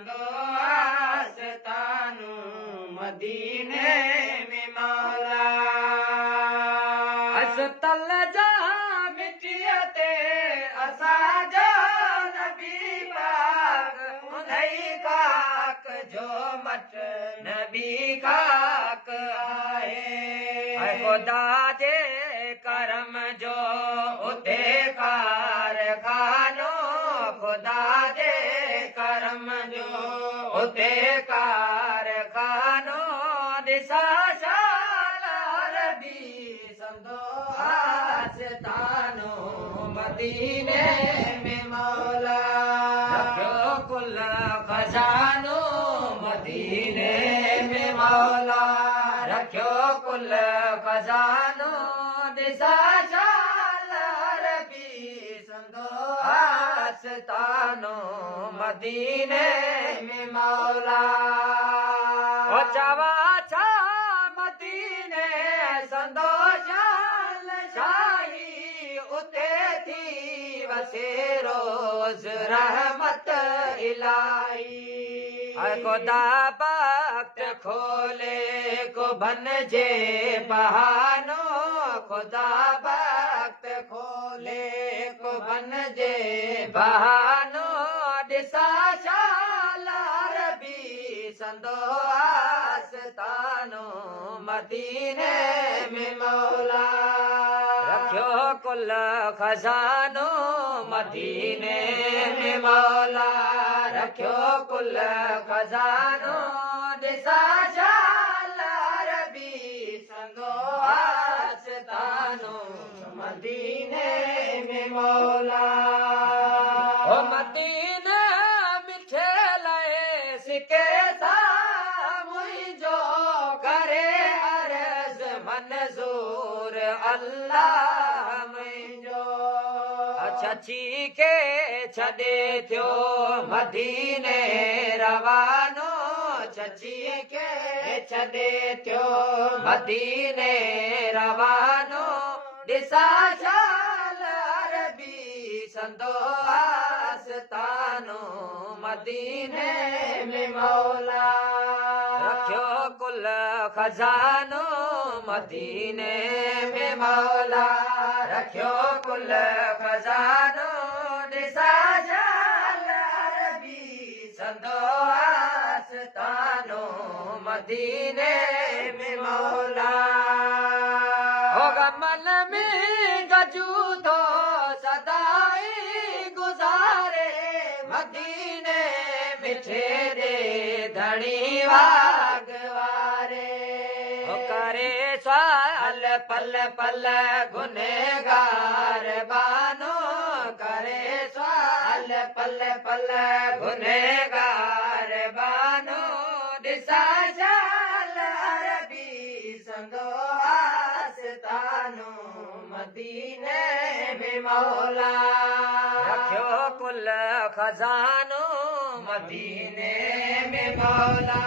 संदो आस्तानो मदीने में मौला अस्तल जा मिट्टीअ ते असांजो नबी पाक उन्हई खाक जो मट नबी खाक आहे ख़ुदा जे करम जो उते कारखानो ख़ुदा जे करम जो उते कारखानो ॾिसा शालार बि संदो आस्तानो मदीने में मौला रखियो कुल खज़ानो मदीने में मौला रखियो कुल खज़ानो ॾिसा शालार बि संदो आस्तानो मदीने में मौला ओ चवा छा मदीने संदो शाल शाही उते थी वसे रोज़ रहमत इलाही ख़ुदा वक्त खोले को बन जे बहानो ख़ुदा वक्त खोले को बन जे बहानो ॾिसा शालार बि संदो आस्तानो मदीने में मौला रखियो कुल खज़ानो मदीने में मौला रखियो कुल खज़ानो ॾिसा शालार बि संदो आस्तानो मदीने में मौला ओ मदीने मिठे लए सिके सा मुंहिंजो करे अर्ज़ मंज़ूर अल्लाह मुंहिंजो छछी खे छॾे थियो मदीने रवानो छछी खे छॾे थियो मदीने रवानो ॾिसा शालार बि संदो आस्तानो मदीने में मौला रखियो कुल खज़ानो मदीने में मौला रखियो कुल खज़ानो ॾिसा शालार बि संदो आस्तानो मदीने में मौला हो गमन में गजू थो सदाई गुज़ारे मदीने मिठे रे धणी वागवारे हो करे साल पल पल गुनहगार बानो करे साल पल पल गुनहगार बानो ॾिसा शालार बि संदो आस्तानो मदीने में मौला रखियो कुल खज़ानो मदीने में मौला